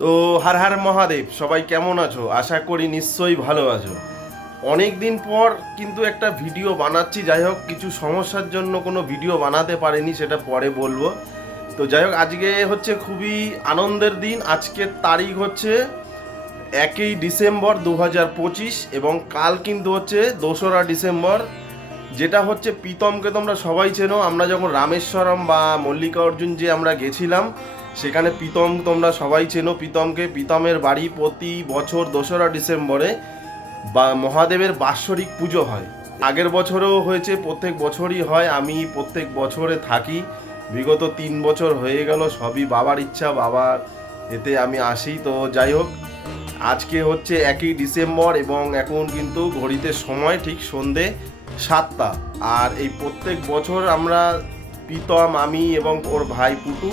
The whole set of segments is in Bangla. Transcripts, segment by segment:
তো হর হর মহাদেব, সবাই কেমন আছো? আশা করি নিশ্চয়ই ভালো আছো। অনেক দিন পর কিন্তু একটা ভিডিও বানাচ্ছি। যাই হোক, কিছু সমস্যার জন্য কোনো ভিডিও বানাতে পারিনি, সেটা পরে বলবো। তো যাই হোক, আজকে হচ্ছে খুবই আনন্দের দিন। আজকের তারিখ হচ্ছে 1ই ডিসেম্বর 2025 এবং কাল কিন্তু হচ্ছে 2রা ডিসেম্বর, যেটা হচ্ছে প্রীতমকে তোমরা সবাই চেনো। আমরা যখন রামেশ্বরম বা মল্লিকার্জুন যে আমরা গেছিলাম, সেখানে প্রীতম তোমরা সবাই চেনো প্রীতমকে। প্রীতমের বাড়ি প্রতি বছর 2রা ডিসেম্বরে বা মহাদেবের বাৎসরিক পুজো হয়। আগের বছরেও হয়েছে, প্রত্যেক বছরই হয়। আমি প্রত্যেক বছরে থাকি, বিগত 3 বছর হয়ে গেল। সবই বাবার ইচ্ছা, বাবার এতে আমি আসি। তো যাই হোক, আজকে হচ্ছে 1ই ডিসেম্বর এবং এখন কিন্তু ঘড়িতে সময় ঠিক সন্ধে 7টা। আর এই প্রত্যেক বছর আমরা প্রীতম, আমি এবং ওর ভাই পুটু,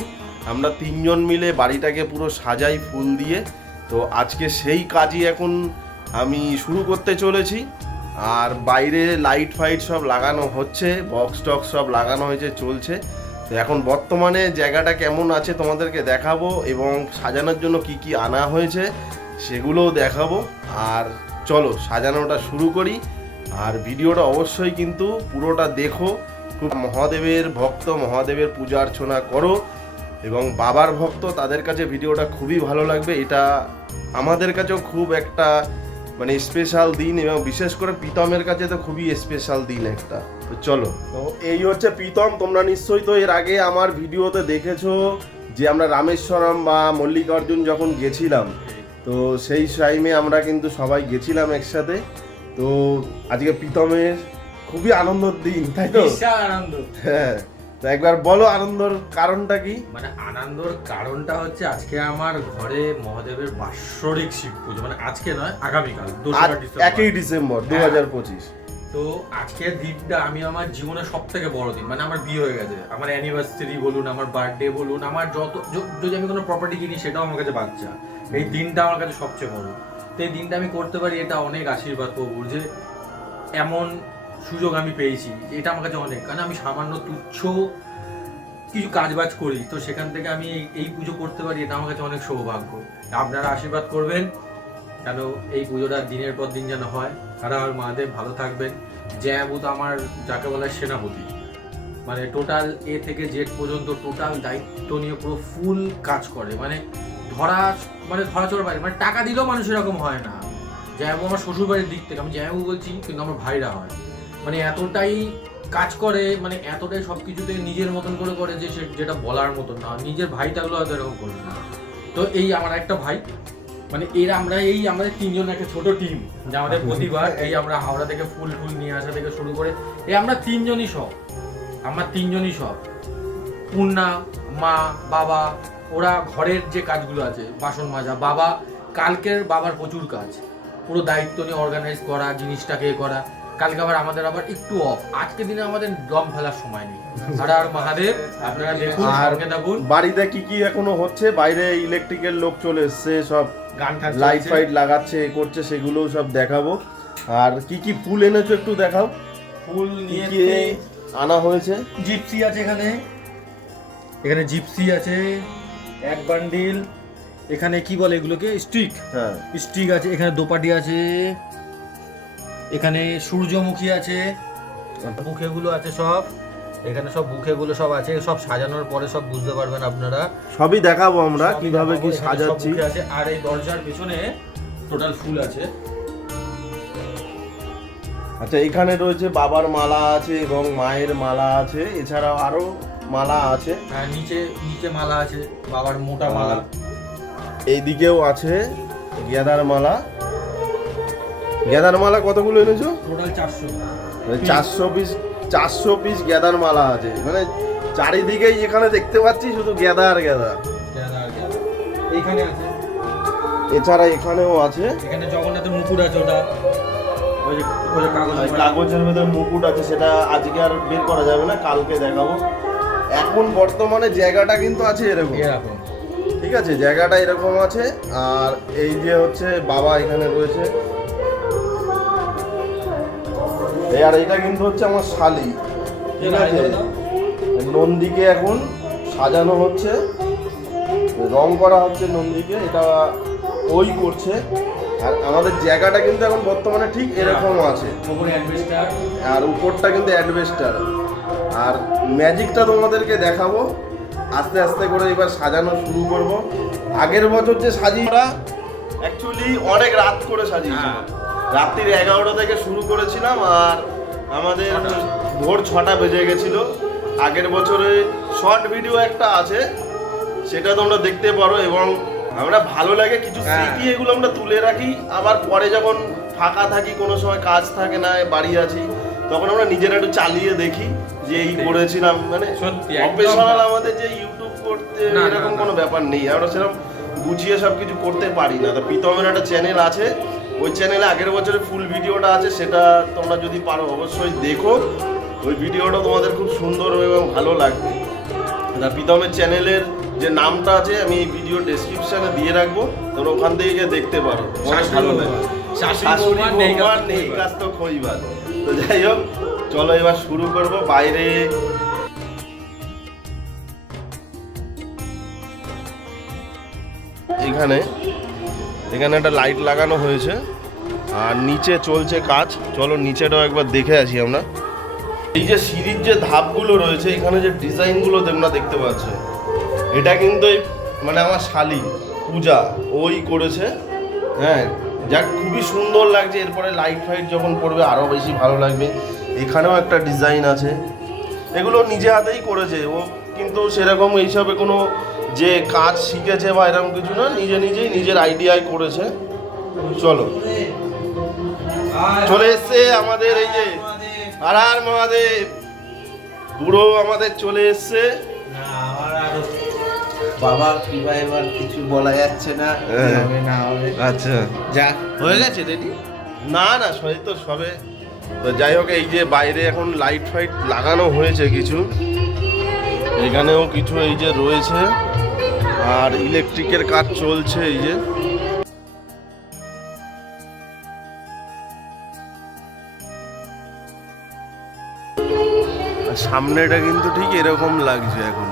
আমরা 3জন মিলে বাড়িটাকে পুরো সাজাই ফুল দিয়ে। তো আজকে সেই কাজই এখন আমি শুরু করতে চলেছি। আর বাইরে লাইট ফাইট সব লাগানো হচ্ছে, বক্স টক্স সব লাগানো হয়েছে, চলছে। তো এখন বর্তমানে জায়গাটা কেমন আছে তোমাদেরকে দেখাবো এবং সাজানোর জন্য কি কি আনা হয়েছে সেগুলোও দেখাবো। আর চলো সাজানোটা শুরু করি। আর ভিডিওটা অবশ্যই কিন্তু পুরোটা দেখো। খুব মহাদেবের ভক্ত, মহাদেবের পূজা অর্চনা করো এবং বাবার ভক্ত, তাদের কাছে ভিডিওটা খুবই ভালো লাগবে। এটা আমাদের কাছেও খুব একটা মানে স্পেশাল দিন এবং বিশেষ করে প্রীতমের কাছে তো খুবই স্পেশাল দিন একটা। তো চলো, তো এই হচ্ছে প্রীতম। তোমরা নিশ্চয়ই তো এর আগে আমার ভিডিওতে দেখেছো যে আমরা রামেশ্বরম বা মল্লিকার্জুন যখন গেছিলাম, তো সেই টাইমে আমরা কিন্তু সবাই গেছিলাম একসাথে। তো আজকে প্রীতমের খুবই আনন্দের দিন, তাই তো? বিশাল আনন্দ। হ্যাঁ, তো একবার বলো আনন্দর কারণটা কি? মানে আনন্দর কারণটা হচ্ছে আজকে আমার ঘরে মহাদেবের বাৎসরিক শিব পুজো, মানে আজকে নয়, আগামীকাল 2রা ডিসেম্বর। 1ই ডিসেম্বর 2025। তো আজকের দিনটা আমি আমার জীবনের সব থেকে বড় দিন। মানে আমার বিয়ে হয়ে গেছে, আমার অ্যানিভার্সারি বলুন, আমার বার্থডে বলুন, আমার যদি আমি কোনো প্রপার্টি কিনি সেটাও আমার কাছে বাচ্চা। এই দিনটা আমার কাছে সবচেয়ে বড়। তো এই দিনটা আমি করতে পারি, এটা অনেক আশীর্বাদ প্রভুর যে এমন সুযোগ আমি পেয়েছি। এটা আমার কাছে অনেক, কারণ আমি সামান্য তুচ্ছ কিছু কাজবাজ করি, তো সেখান থেকে আমি এই পুজো করতে পারি, এটা আমার কাছে অনেক সৌভাগ্য। আপনারা আশীর্বাদ করবেন কেন এই পুজোটা দিনের পর দিন যেন হয়। হর হর মহাদেব, ভালো থাকবেন। জয়াবুত আমার যাকে বলা হয় সেনাপতি, মানে টোটাল এ থেকে জেড পর্যন্ত টোটাল দায়িত্ব নিয়ে পুরো ফুল কাজ করে। মানে ধরাচোর বাড়ি, মানে টাকা দিলেও মানুষ এরকম হয় না। জয়াবু আমার শ্বশুর বাড়ির দিক থেকে, আমি জয়াবু বলছি কিন্তু আমার ভাইরা হয়, মানে এতটাই কাজ করে, মানে এতটাই সবকিছুতে নিজের মতন করে করে যে সে যেটা বলার মতন না। নিজের ভাই থাকলেও হয়তো এরকম করবে না। তো এই আমার একটা ভাই, মানে আমাদের 3জন একটা ছোট টিম, যে আমাদের প্রতিবার এই আমরা হাওড়া থেকে ফুল নিয়ে আসা থেকে শুরু করে আমরা 3জনই সব পূর্ণা, মা, বাবা, ওরা ঘরের যে কাজগুলো আছে, বাসন মাজা, কালকের বাবার প্রচুর কাজ, পুরো দায়িত্ব নিয়ে অর্গানাইজ করা, জিনিসটাকে করা। কালকে আমাদের আবার একটু অফ, আজকে দিনে আমাদের দম ফেলার সময় নেই। হর হর মহাদেব, আপনারা দেখুন, সঙ্গে থাকুন। বাড়িতে কি কি এখনো হচ্ছে, বাইরে ইলেকট্রিকের লোক চলে এসছে, সব গান লাইট ফাইট লাগাচ্ছে, করছে, সেগুলোও সব দেখাবো। আর কি কি ফুল এনেছো একটু দেখাও। ফুল নিয়ে কি আনা হয়েছে? জিপসি আছে, এখানে জিপসি আছে 1 বান্ডিল। এখানে কি বলে এগুলোকে, স্টিক। হ্যাঁ, স্টিক আছে, এখানে দোপাটি আছে, এখানে সূর্যমুখী আছে, বুকেগুলো আছে সব, এখানে সব বুকেগুলো সব আছে। সব সাজানোর পরে সব বুঝতে পারবেন আপনারা, সবই দেখাবো আমরা কিভাবে কি সাজাচ্ছি। আর এই দরজার পিছনে টোটাল ফুল আছে। আচ্ছা, এখানে রয়েছে বাবার মালা আছে এবং মায়ের মালা আছে, এছাড়াও আরো মালা আছে। আর নিচে মালা আছে, বাবার মোটা মালা। এইদিকেও আছে গেঁদার মালা। গেঁদার মালা কতগুলো এনেছো? টোটাল 400। 400 পিস গেঁদার মালা আছে। মানে চারিদিকেই এখানে দেখতে পাচ্ছি শুধু গেঁদা আর গেঁদা। এইখানে আছে, এছাড়া এখানেও আছে। এখানে জগন্নাথের মুকুট আছে, ওটা ওই যে কাগজের ভেতরে মুকুট আছে, সেটা আজকে আর বের করা যাবে না, কালকে দেখাবো। এখন বর্তমানে জায়গাটা কিন্তু আছে এরকম, ঠিক আছে, জায়গাটা এরকম আছে। আর এই যে হচ্ছে বাবা এখানে রয়েছে, আর এটা কিন্তু হচ্ছে আমার শালি, ঠিক আছে। নন্দীকে এখন সাজানো হচ্ছে রং করা হচ্ছে নন্দীকে, এটা ওই করছে। আর আমাদের জায়গাটা কিন্তু এখন বর্তমানে ঠিক এরকম আছে, উপরে অ্যাডভেস্টার আর উপরটা কিন্তু অ্যাডভেস্টার। আর ম্যাজিকটা তোমাদেরকে দেখাবো আস্তে আস্তে করে, এবার সাজানো শুরু করব। আগের বছর যে সাজিয়েরা অ্যাকচুয়ালি অনেক রাত করে সাজিয়েছিলাম, রাত্রির 11টা থেকে শুরু করেছিলাম আর আমাদের ভোর 6টা বেজে গেছিল। আগের বছরে শর্ট ভিডিও একটা আছে, সেটা তোমরা দেখতে পারো। এবং আমরা ভালো লাগে কিছু স্মৃতি এগুলো আমরা তুলে রাখি, আবার পরে যখন ফাঁকা থাকি, কোনো সময় কাজ থাকে না, বাড়ি আছি, তখন আমরা নিজেরা একটু চালিয়ে দেখি যে এই করেছিলাম। মানে সত্যি প্রফেশনাল আমাদের যে ইউটিউব করতে এরকম কোনো ব্যাপার নেই, আমরা সেরকম গুছিয়ে সব কিছু করতে পারি না। তো প্রীতমের একটা চ্যানেল আছে, ওই চ্যানেলে আগের বছরের ফুল ভিডিওটা আছে, সেটা তোমরা যদি পারো অবশ্যই দেখো। ওই ভিডিওটা তোমাদের খুব সুন্দর এবং ভালো লাগবে। প্রীতমের চ্যানেলের যে নামটা আছে আমি এই ভিডিও ডেসক্রিপশনে দিয়ে রাখবো, তোমরা ওখান থেকে গিয়ে দেখতে পারো, অনেক ভালো লাগে। শাশুড়ি বৌমার নেই কাজ তো খইবার। তো যাই হোক, চলো এবার শুরু করব। বাইরে এখানে একটা লাইট লাগানো হয়েছে আর নিচে চলছে কাজ। চলো নিচেটাও একবার দেখে আসি আমরা। এই যে সিঁড়ির যে ধাপগুলো রয়েছে, এখানে যে ডিজাইনগুলো তোমরা দেখতে পাচ্ছ, এটা কিন্তু মানে আমার শালি পূজা ওই করেছে। হ্যাঁ, যাক খুবই সুন্দর লাগছে। এরপরে লাইট ফাইট যখন পড়বে আরও বেশি ভালো লাগবে। এখানেও একটা ডিজাইন আছে, এগুলো নিজে হাতেই করেছে ও, কিন্তু সেরকম এইসবে কোনো যে কাজ শিখেছে বা এরকম কিছু না, নিজেই নিজের আইডিয়ায় করেছে। চলো চলে এসছে আমাদের এই যে আর মহাদেব বুড়ো আমাদের চলে এসছে। বাবা কিবা এবার কিছু বলা যাচ্ছে না, হবে না হবে। আচ্ছা, যা হয়ে গেছে রেডি? না না সবাই তো সবে। তো যাই হোক, এই যে বাইরে এখন লাইট ফাইট লাগানো হয়েছে কিছু, এখানেও কিছু এই যে রয়েছে, আর ইলেকট্রিকের কাজ চলছে। এই যে সামনেটা কিন্তু ঠিক এরকম লাগছে এখন।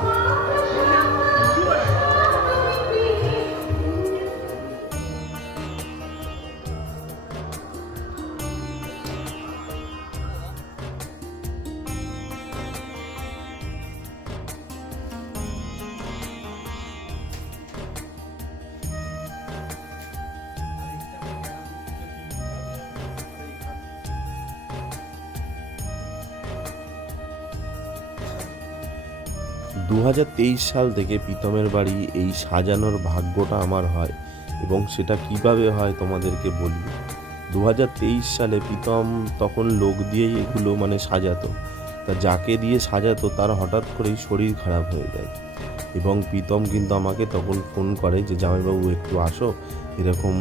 দু সাল থেকে প্রীতমের বাড়ি এই সাজানোর ভাগ্যটা আমার হয়, এবং সেটা কিভাবে হয় তোমাদেরকে বলি। 2023 সালে প্রীতম তখন লোক দিয়েই এগুলো মানে সাজাতো। তা যাকে দিয়ে সাজাতো তার হঠাৎ করেই শরীর খারাপ হয়ে যায়, এবং প্রীতম কিন্তু আমাকে তখন ফোন করে যে জামাইবাবু একটু আসো, এরকম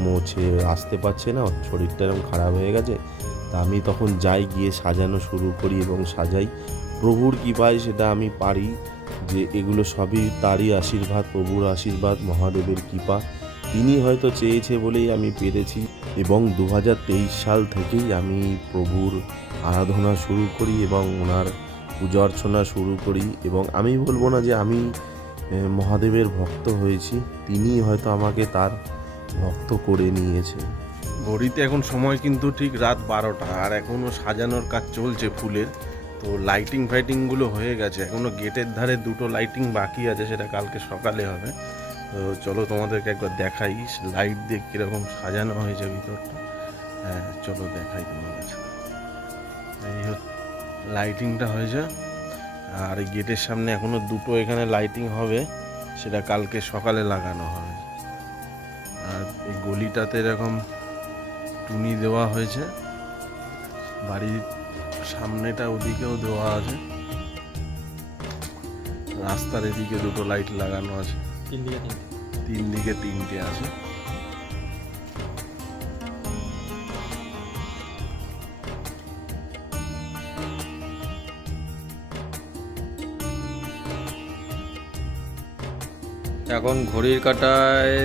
আসতে পারছে না, শরীরটা এরকম খারাপ হয়ে গেছে। তা আমি তখন যাই, গিয়ে সাজানো শুরু করি এবং সাজাই। প্রভুর কৃপায় সেটা আমি পারি, যে এগুলো সবই তারই আশীর্বাদ, প্রভুর আশীর্বাদ, মহাদেবের কৃপা। তিনি হয়তো চেয়েছে বলেই আমি পেরেছি। এবং 2023 সাল থেকেই আমি প্রভুর আরাধনা শুরু করি এবং ওনার পূজা অর্চনা শুরু করি। এবং আমি বলবো না যে আমি মহাদেবের ভক্ত হয়েছি, তিনি হয়তো আমাকে তার ভক্ত করে নিয়েছে। ঘড়িতে এখন সময় কিন্তু ঠিক রাত 12টা, আর এখনও সাজানোর কাজ চলছে ফুলের। তো লাইটিং ফাইটিংগুলো হয়ে গেছে, এখনও গেটের ধারে দুটো লাইটিং বাকি আছে, সেটা কালকে সকালে হবে। তো চলো তোমাদেরকে একবার দেখাই লাইট দিয়ে কীরকম সাজানো হয়েছে ভিতরটা। হ্যাঁ চলো দেখাই তোমাদের। এই লাইটিংটা হয়েছে, আর এই গেটের সামনে এখনও দুটো এখানে লাইটিং হবে, সেটা কালকে সকালে লাগানো হবে। আর এই গলিটাতে এরকম টুনি দেওয়া হয়েছে, বাড়ির সামনেটা ওদিকেও দেওয়া আছে, রাস্তার এদিকে দুটো লাইট লাগানো আছে, তিন দিকে তিনটে আছে। এখন ঘড়ির কাঁটায়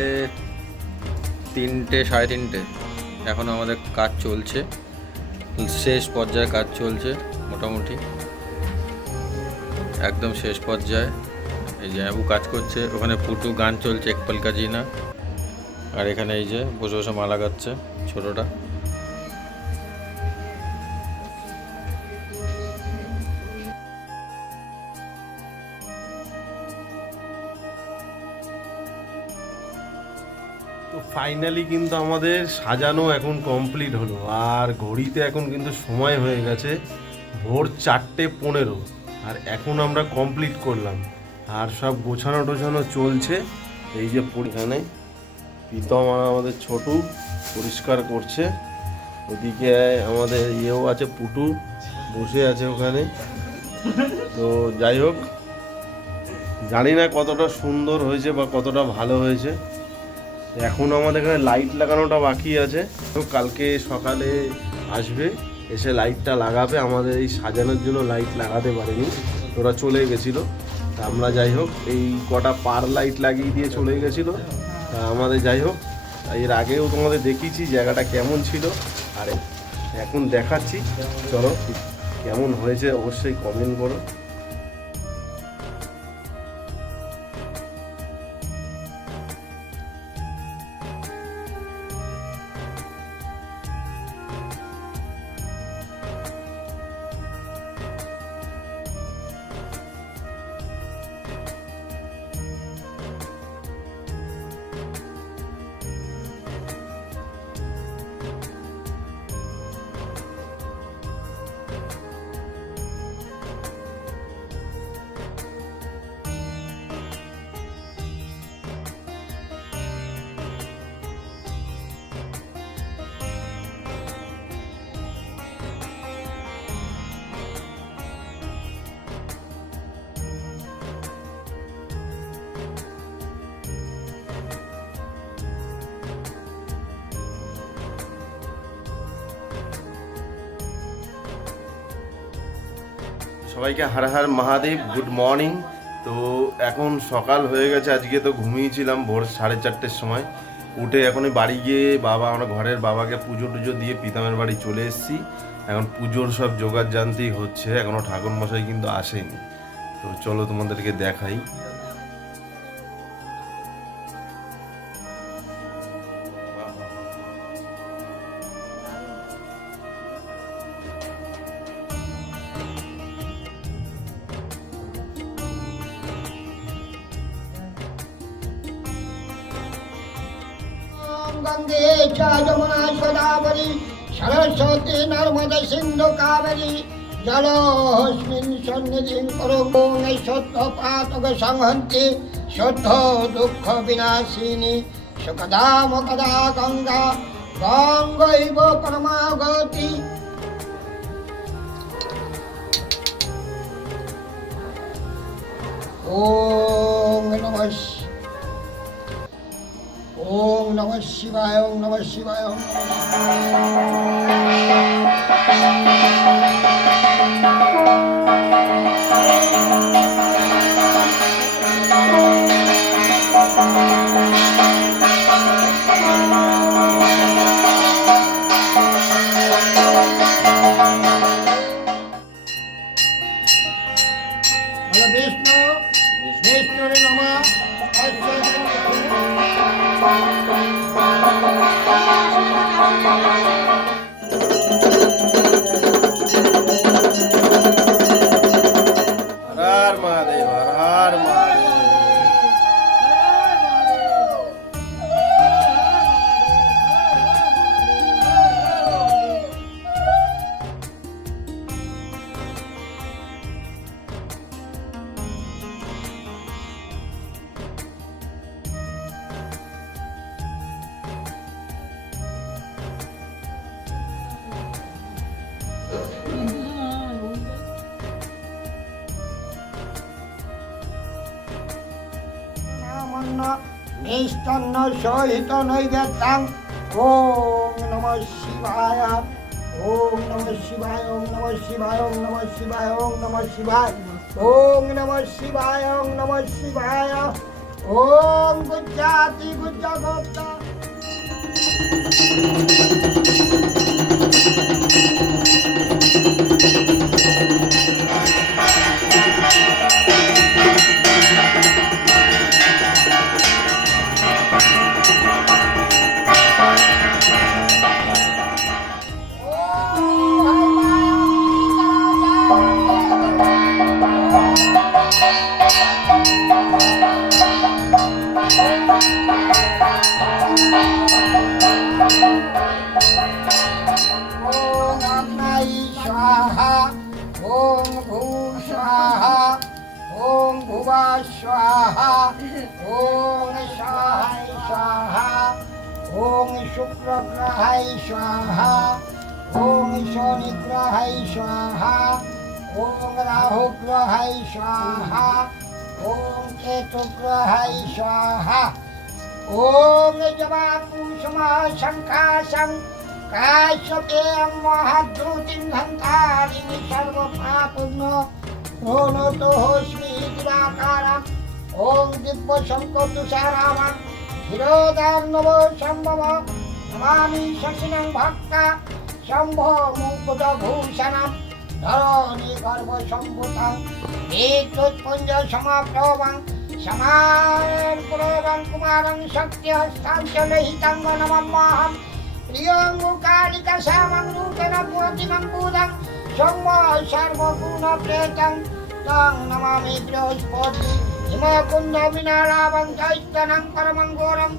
3টে 3:30। এখন আমাদের কাজ চলছে, শেষ পর্যায়ে কাজ চলছে, মোটামুটি একদম শেষ পর্যায়ে। এই যে আবু কাজ করছে, ওখানে পুটু গান চলছে একপাল কাজি না, আর এখানে এই যে বসে বসে মালা গাচ্ছে ছোটটা। তো ফাইনালি কিন্তু আমাদের সাজানো এখন কমপ্লিট হলো, আর ঘড়িতে এখন কিন্তু সময় হয়ে গেছে ভোর 4:15, আর এখন আমরা কমপ্লিট করলাম, আর সব গোছানো টোছানো চলছে। এই যে এখানে প্রীতম আর আমাদের ছোটু পরিষ্কার করছে, ওদিকে আমাদের ইয়েও আছে, পুটু বসে আছে ওখানে। তো যাই হোক, জানি না কতটা সুন্দর হয়েছে বা কতটা ভালো হয়েছে। এখন আমাদের এখানে লাইট লাগানোটা বাকি আছে, তো কালকে সকালে আসবে, এসে লাইটটা লাগাবে। আমাদের এই সাজানোর জন্য লাইট লাগাতে পারেনি, ওরা চলে গেছিলো। তা আমরা যাই হোক এই কটা পার লাইট লাগিয়ে দিয়ে চলে গেছিলো। তা আমাদের যাই হোক, এর আগেও তোমাদের দেখিয়েছি জায়গাটা কেমন ছিল, আর এখন দেখাচ্ছি। চলো, কেমন হয়েছে অবশ্যই কমেন্ট করো। সবাইকে হর হর মহাদেব, গুড মর্নিং। তো এখন সকাল হয়ে গেছে, আজকে তো ঘুমিয়েছিলাম ভোর 4:30-র সময়। উঠে এখনই বাড়ি গিয়ে আমরা ঘরের বাবাকে পুজো টুজো দিয়ে প্রীতমের বাড়ি চলে এসেছি। এখন পুজোর সব জোগাড় জানতেই হচ্ছে, এখনও ঠাকুর মশাই কিন্তু আসেনি। তো চলো তোমাদেরকে দেখাই। गंगे च यमुना गोदावरी सरस्वती नर्मदा सिंधु कावेरी जलोऽस्मिन् सन्निधिं कुरु। ॐ शुद्ध पातक संहन्ति शुद्ध दुःख विनाशिनी सुखदा मुखदा गंगा गंगैव परमागति। ॐ नमः ओम नमः शिवाय, ओम नमः शिवाय, ओम विष्णु विष्णु नमः। हर महादेव, हर महादेव। निस्तन्न सहित नैवेद्यं। ओम नमः शिवाय, ओम नमः शिवाय, ओम नमः शिवाय, ओम नमः शिवाय, ओम नमः शिवाय, ओम नमः शिवाय, ओम नमः शिवाय, ओम गुज्जाति गुज्जगोप्ता। ওং শুক্রগ্রহায় স্বাহা, ওং শনিগ্রহায় স্বাহা, ওং রাহুগ্রহায় স্বাহা, ওং কেতুগ্রহায় স্বাহা, ওং জবাকুসমা শঙ্কাশং কাশ্যপে মহাদ্রুতিং হন্তারিণী সর্বপাপূর্ণ প্রণতোস্মি দিবাকারম। ওং দিব্য শঙ্কর তুষারামং হিরোদার্ণব সম্ভব নমামি শশিনং ভক্তা শম্ভ মুকুটভূষণম ধরণী গর্ভ সম্ভূতং বিদ্যুৎপুঞ্জ সমাপ্রভং সমার প্রভং কুমারং শক্তি হস্তাঞ্চলহিতং নমাম্যহম প্রিয়ং কালিকা শ্যামং রূপেণ প্রতিমং বুধং সৌম্য সর্বগুণ প্রেতং তং নমামি বৃহস্পতি হিমকুন্দ বিনালাভং চৈতন্যং পরমং ঘোরং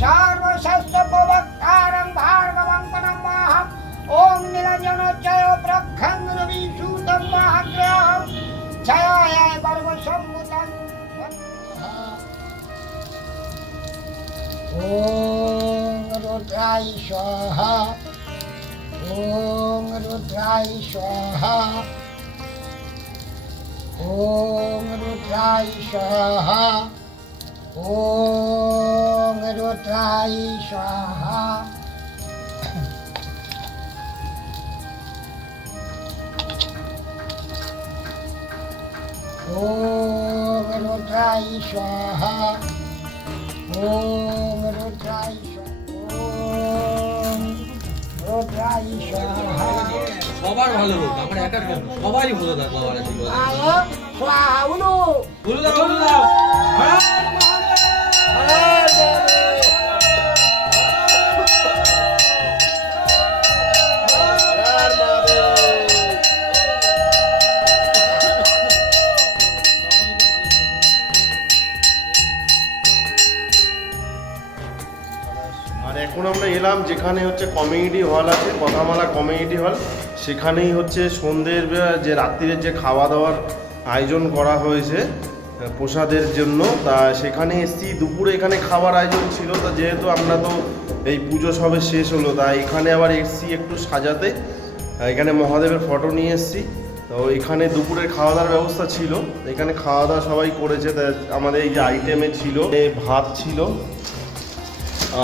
সর্বশস্ত্র প্রবক্তারং ভার্গবং নমাম্যহম। ওং নীলাঞ্জন জয় প্রখ্যাং রবি সুতং মহাগ্রহং জয় গর্ভ সম্ভূতং। ওং রুদ্রায় স্বাহা, ওং রুদ্রায় স্বাহা, ওং রুদ্রায় স্বাহা, ওং রুদ্রায় স্বাহা। ওং রুদ্রায় স্বাহা, ওং রুদ্রায় স্বাহা, ওং রুদ্রায় স্বাহা। সবার ভালো হোক, আমার একার কেন, সবারই ভালো থাক বাবার আশীর্বাদ। আলো স্বাহা উলু বলে দাও, বলে দাও। হর মহাদেব। আর এখন আমরা এলাম যেখানে হচ্ছে কমিউনিটি হল আছে, কথামালা কমিউনিটি হল। সেখানেই হচ্ছে সন্ধ্যের যে রাত্রির যে খাওয়া দাওয়ার আয়োজন করা হয়েছে প্রসাদের জন্য। তা সেখানে এসছি, দুপুরে এখানে খাবার আয়োজন ছিল। তা যেহেতু আমরা তো এই পুজো সবে শেষ হলো, তা এখানে আবার এসছি একটু সাজাতে। এখানে মহাদেবের ফটো নিয়ে এসছি। তো এখানে দুপুরের খাওয়া দাওয়ার ব্যবস্থা ছিল, এখানে খাওয়া দাওয়া সবাই করেছে। তা আমাদের এই যে আইটেমে ছিল ভাত ছিল,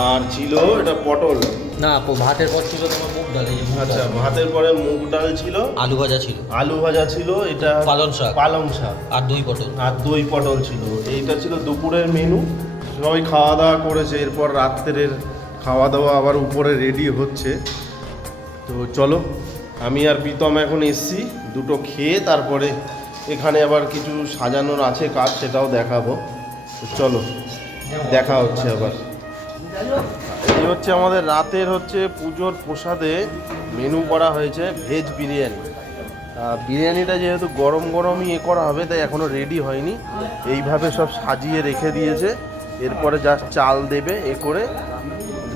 আর ছিল এটা পটল। না, ভাতের পর ছিল তোমার মুগ ডাল। আচ্ছা, ভাতের পরে মুগ ডাল ছিল, আলু ভাজা ছিল, আলু ভাজা ছিল, এটা পালং শাক, পালং শাক আর দই পটল। আর দই পটল ছিল। এইটা ছিল দুপুরের মেনু। সবাই খাওয়া দাওয়া করেছে। এরপর রাত্রের খাওয়া দাওয়া আবার উপরে রেডি হচ্ছে। তো চলো, আমি আর প্রীতম এখন এসছি, দুটো খেয়ে তারপরে এখানে আবার কিছু সাজানোর আছে কাজ, সেটাও দেখাবো। তো চলো, দেখা হচ্ছে আবার। এই হচ্ছে আমাদের রাতের হচ্ছে পুজোর প্রসাদে মেনু করা হয়েছে ভেজ বিরিয়ানি। বিরিয়ানিটা যেহেতু গরম গরমই করা হবে, তাই এখনও রেডি হয়নি। এইভাবে সব সাজিয়ে রেখে দিয়েছে। এরপরে জাস্ট চাল দেবে করে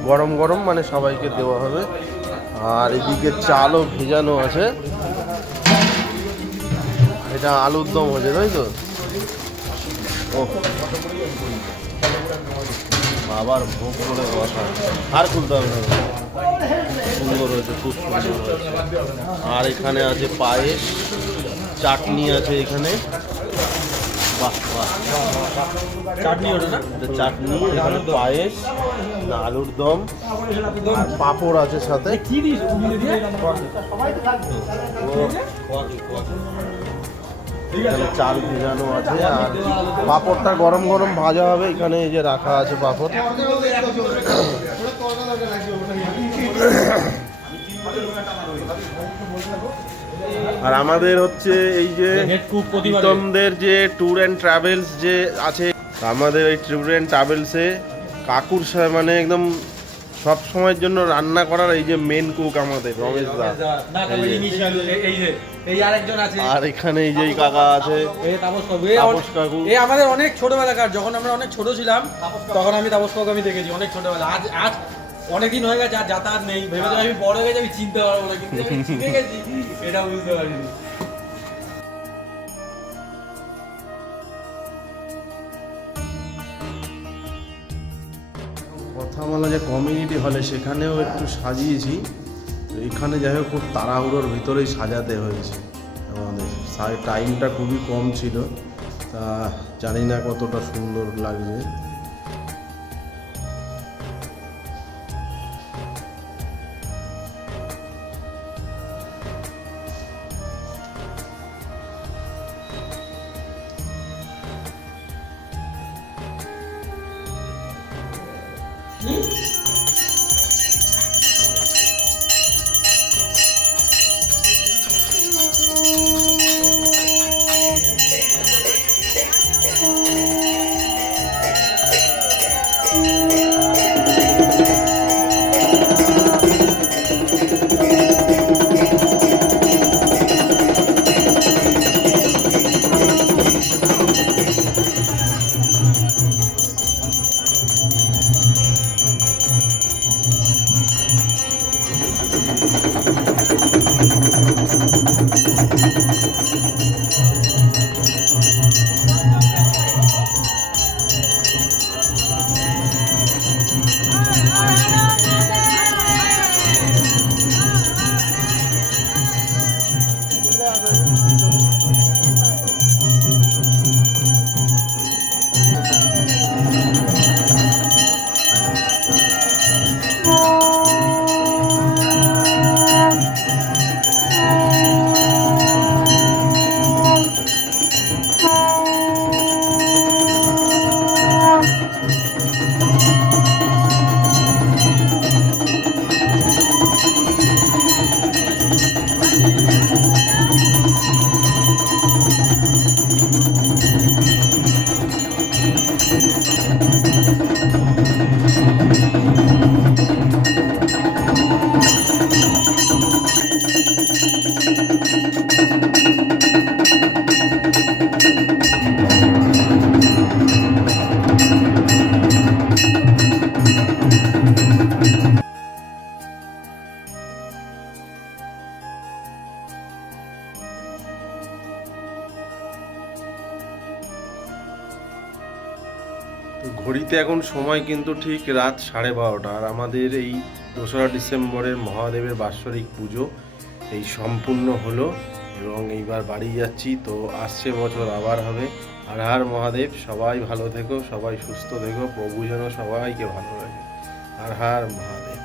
গরম গরম মানে সবাইকে দেওয়া হবে। আর এদিকে চালও ভেজানো আছে। এটা আলুর দম হয়েছে, তাই তো? ও আবার ভোগ করে বসা, আর খুলতে হবে না। সুন্দর হয়েছে, খুব সুন্দর হয়েছে। আর এখানে আছে পায়েস, চাটনি আছে এখানে। বাহ বাহ, চাটনি ওটা না? এটা চাটনি, এখানে পায়েস, আলুর দম, আর পাঁপড় আছে সাথে। এখানে চাল ভেজানো আছে, আর পাঁপড়টা গরম গরম ভাজা হবে। এখানে এই যে রাখা আছে পাঁপড়। আর আমাদের হচ্ছে এই যে প্রীতমদের যে ট্যুর অ্যান্ড ট্রাভেলস যে আছে, আমাদের এই ট্যুর অ্যান্ড ট্রাভেলসে কাকুর মানে একদম সব সময়ের জন্য রান্না করার এই যে মেন কুক আমাদের রমেশ দা। আর এখানে এই যে কাকা আছে, তাপস কাকু। এই আমাদের অনেক ছোটবেলাকার, যখন আমরা অনেক ছোট ছিলাম তখন আমি তাপস কাকুকে আমি দেখেছি অনেক ছোটবেলা। আজ অনেকদিন হয়ে গেছে, আর যাতায়াত নেই। ভেবেছিলাম আমি বড় হয়ে গেছি, আমি চিনতে পারবো না, কিন্তু আমি চিনে গেছি, এটা বুঝতে পারিনি। কথামালা যে কমিউনিটি হলে সেখানেও একটু সাজিয়েছি। তো এখানে যাই হোক খুব তাড়াহুড়োর ভিতরেই সাজাতে হয়েছে আমাদের, টাইমটা খুবই কম ছিল, তা জানি না কতটা সুন্দর লাগবে। তো ঘড়িতে এখন সময় কিন্তু ঠিক রাত 12:30, আর আমাদের এই 2রা ডিসেম্বরের মহাদেবের বাৎসরিক পুজো এই সম্পূর্ণ হলো এবং এইবার বাড়ি যাচ্ছি। তো আসছে বছর আবার হবে। আর হার মহাদেব, সবাই ভালো থেকো, সবাই সুস্থ থেকো, প্রভু যেন সবাইকে ভালো রাখে। আর হার মহাদেব।